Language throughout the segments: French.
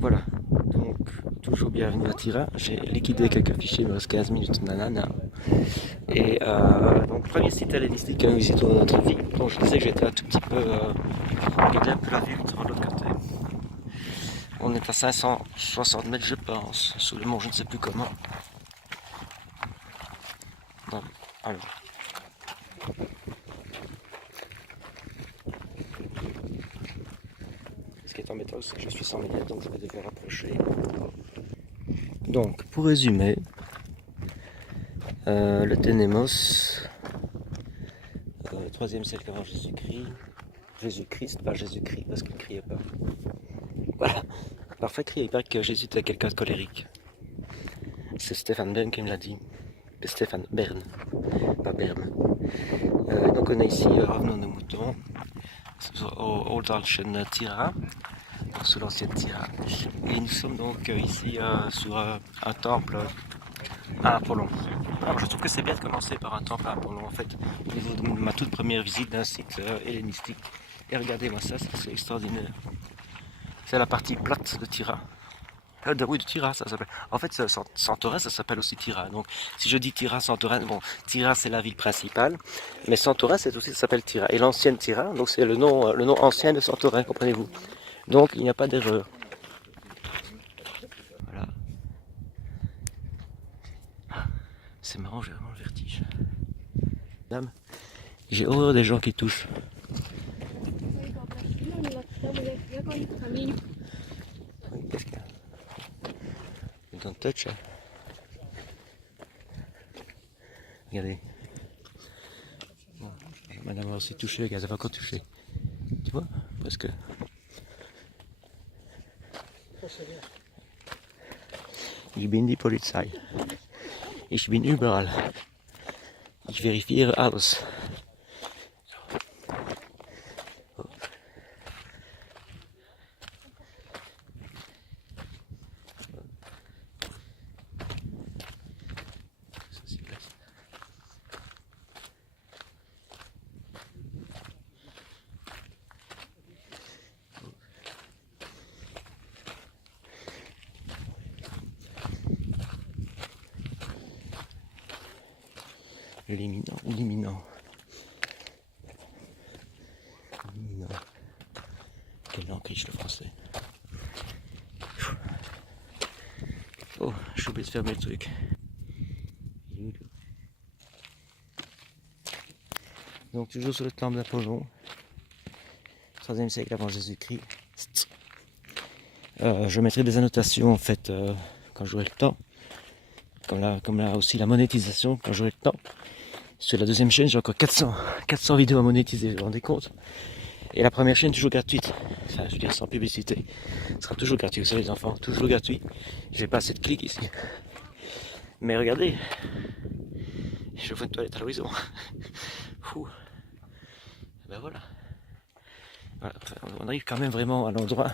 Voilà, donc toujours bienvenue à Tira. J'ai liquidé quelques fichiers, il me reste 15 minutes, nanana. Et donc, premier site hellénistique que nous visitons dans notre vie. Donc, je disais que j'étais un tout petit peu. Regarder un peu la ville de l'autre côté. On est à 560 mètres, je pense, sous le mont, je ne sais plus comment. Non, alors. Ce qui est embêtant, c'est que je suis sans lunettes, donc je vais devoir approcher. Donc, pour résumer, le Ténémos, 3e siècle avant Jésus-Christ, Jésus-Christ, pas Jésus-Christ, parce qu'il ne criait pas. Voilà, parfait crier, il paraît que Jésus était quelqu'un de colérique. C'est Stéphane Bern qui me l'a dit. Stéphane Bern, pas Berne. Donc on est ici, revenons nos moutons, au Old Alchen Tira, sous l'ancienne Tira. Et nous sommes donc ici sur un temple à Apollon. Alors je trouve que c'est bien de commencer par un temple à Apollon, en fait, au niveau de ma toute première visite d'un site hellénistique. Et regardez-moi ça, c'est extraordinaire. C'est la partie plate de Tira. Oui, de Tira, ça s'appelle. En fait, Santorin, ça s'appelle aussi Tira. Donc, si je dis Tira, Santorin, bon, Tira, c'est la ville principale, mais Santorin, c'est aussi, ça s'appelle Tira. Et l'ancienne Tira, donc c'est le nom ancien de Santorin, comprenez-vous. Donc, il n'y a pas d'erreur. Voilà. C'est marrant, j'ai vraiment le vertige. Dame, j'ai horreur des gens qui touchent. Qu'est-ce qu'il y a? Don't touch. Regardez. Bon, madame a aussi touché, elle avait encore touché. Tu vois? Parce que. Ich bin die Polizei. Ich bin überall. Ich verifiere alles. L'imminent, l'imminent. L'imminent. Quelle langue riche le français. Oh, j'ai oublié de fermer le truc. Donc toujours sur le temple d'Apollon, 3e siècle avant Jésus-Christ. Je mettrai des annotations en fait quand j'aurai le temps. Comme là aussi la monétisation quand j'aurai le temps. Sur la deuxième chaîne, j'ai encore 400 vidéos à monétiser, vous vous rendez compte? Et la première chaîne, toujours gratuite. Enfin, je veux dire, sans publicité. Ce sera toujours gratuit, vous savez, les enfants, toujours gratuit. J'ai pas assez de clics ici. Mais regardez, je vois une toilette à l'horizon. Ben voilà. Voilà. On arrive quand même vraiment à l'endroit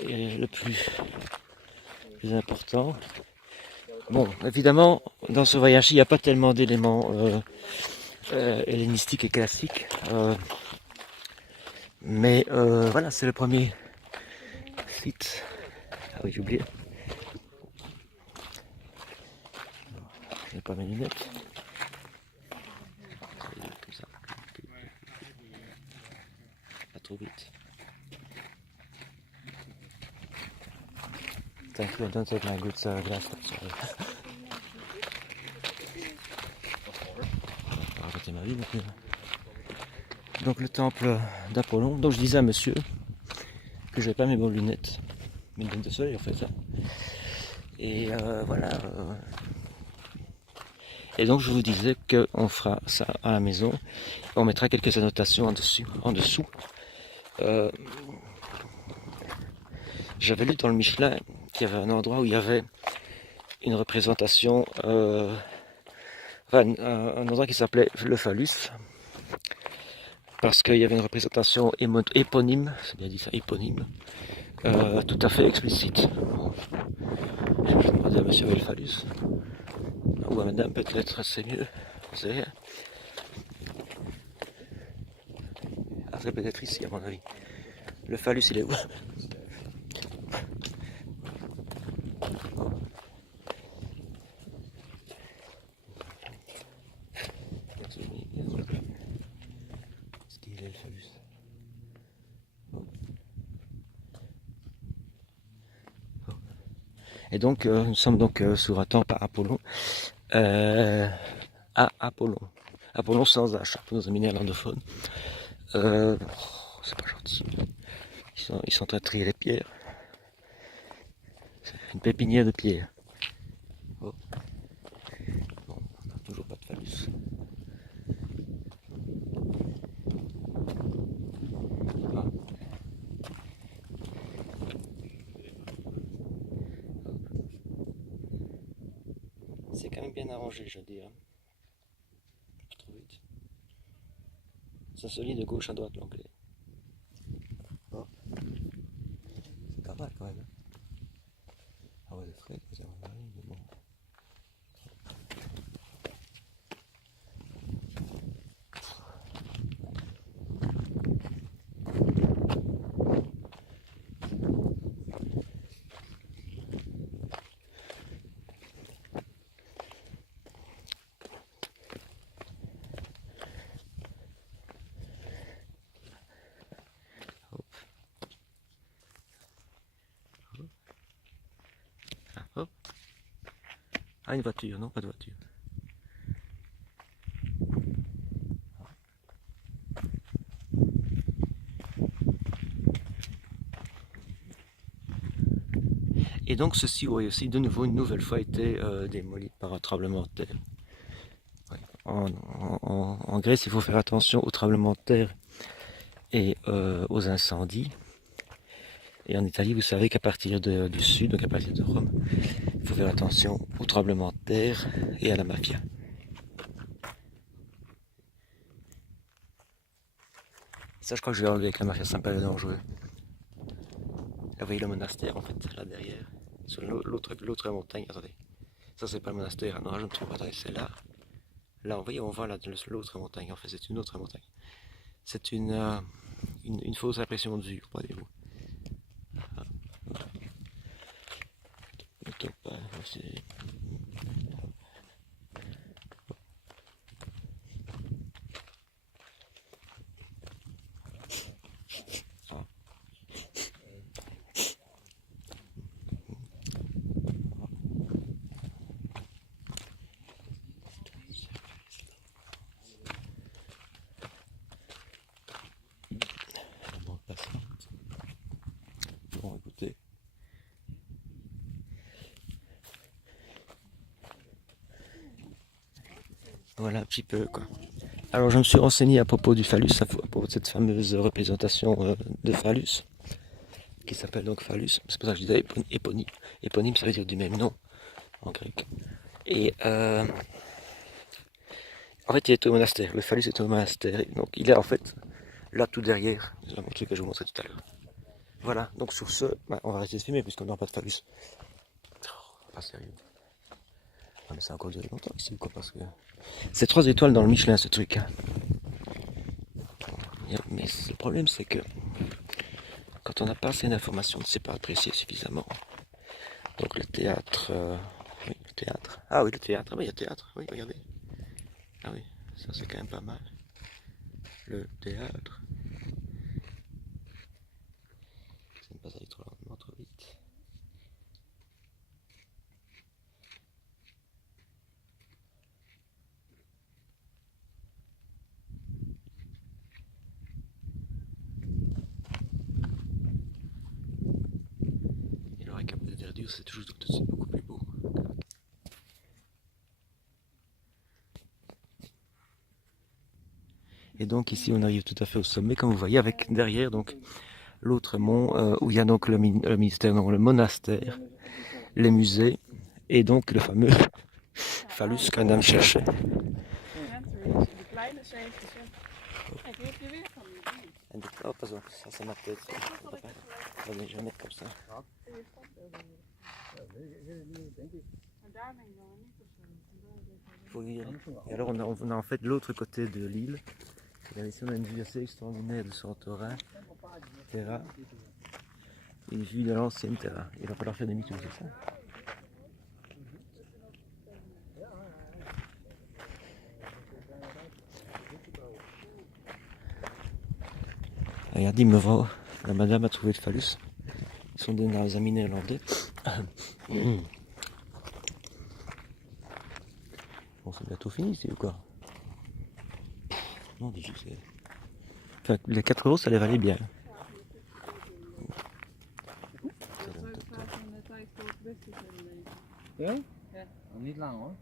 le plus important. Bon, évidemment, dans ce voyage, il n'y a pas tellement d'éléments hellénistiques et classiques. Mais voilà, c'est le premier site. Ah oui, j'ai oublié. Je n'ai pas mes lunettes. Comme ça. Pas trop vite. Thank you, don't take my good glass. Arrêtez ma vie, donc. Donc le temple d'Apollon. Donc je disais à monsieur que je n'avais pas mes bonnes lunettes. Mes lunettes de soleil en fait. Ça. Et voilà. Et donc je vous disais qu'on fera ça à la maison. On mettra quelques annotations en dessous. J'avais lu dans le Michelin qu'il y avait un endroit où il y avait une représentation, un endroit qui s'appelait le phallus, parce qu'il y avait une représentation éponyme, c'est bien dit ça, éponyme, tout à fait explicite. Je vais demander à monsieur le phallus, ou à madame peut-être, c'est mieux, vous savez. Ah, c'est peut-être ici à mon avis. Le phallus il est où? Et donc, nous sommes donc sur un temple à Apollon. À Apollon. Apollon sans H, pour nos amis néerlandophones. C'est pas gentil. Ils sont en train de trier les pierres. C'est une pépinière de pierres. Oh. Bon, on n'a toujours pas de phallus. Ah. C'est quand même bien arrangé, je veux dire. Trop vite. Ça se lit de gauche à droite l'anglais. Oh. C'est pas mal quand même. Ah ouais, c'est très bien. Bon. Hop. Ah, une voiture, non, pas de voiture. Et donc ceci aurait aussi de nouveau une nouvelle fois été démoli par un tremblement de terre. Ouais. En Grèce, il faut faire attention aux tremblements de terre et aux incendies. Et en Italie, vous savez qu'à partir du sud, donc à partir de Rome, il faut faire attention aux tremblements de terre et à la mafia. Ça, je crois que je vais enlever avec la mafia, c'est un peu dangereux. Là, vous voyez le monastère, en fait, là derrière. Sur l'autre montagne, attendez. Ça, c'est pas le monastère, non, je me trompe, attendez, c'est là. Là, vous voyez, on voit là l'autre montagne, en fait, c'est une autre montagne. C'est une fausse impression de vue, croyez-vous. Bon, écoutez. Voilà un petit peu quoi. Alors je me suis renseigné à propos du phallus, à propos de cette fameuse représentation de phallus, qui s'appelle donc phallus. C'est pour ça que je disais éponyme. Éponyme, ça veut dire du même nom en grec. Et en fait, il est au monastère. Le phallus est au monastère. Donc il est en fait là tout derrière. C'est un truc que je vous montrais tout à l'heure. Voilà. Donc sur ce, bah, on va arrêter de filmer puisqu'on n'a pas de phallus. Oh, pas sérieux. Ah mais ça a encore duré longtemps ici quoi parce que c'est 3 étoiles dans le Michelin ce truc. Hein. Mais le problème c'est que quand on n'a pas assez d'informations, on ne sait pas apprécier suffisamment. Donc le théâtre, oui, le théâtre. Ah oui, le théâtre, ah oui, il y a théâtre, oui, regardez. Ah oui, ça c'est quand même pas mal. Le théâtre. C'est ne pas aller trop lentement, trop vite. Et le récap de verdure, c'est toujours tout de suite beaucoup plus beau. Et donc ici on arrive tout à fait au sommet, comme vous voyez, avec derrière donc l'autre mont où il y a donc le ministère, donc le monastère, les musées et donc le fameux phallus qu'un homme cherchait. Oh, pas ça, c'est ma tête. Attendez, je vais mettre comme ça. Et alors on a en fait l'autre côté de l'île. Ici on a une vue assez extraordinaire de Santorin, Terra, une vue de l'ancienne Terra. Il va falloir faire demi-tour, c'est ça? Regardez, la madame a trouvé le phallus. Ils sont des amis néerlandais. Bon, c'est bientôt fini ici ou quoi? Non, dis c'est... Enfin, les 4 euros, ça les valait bien. Ja? Niet lang hoor.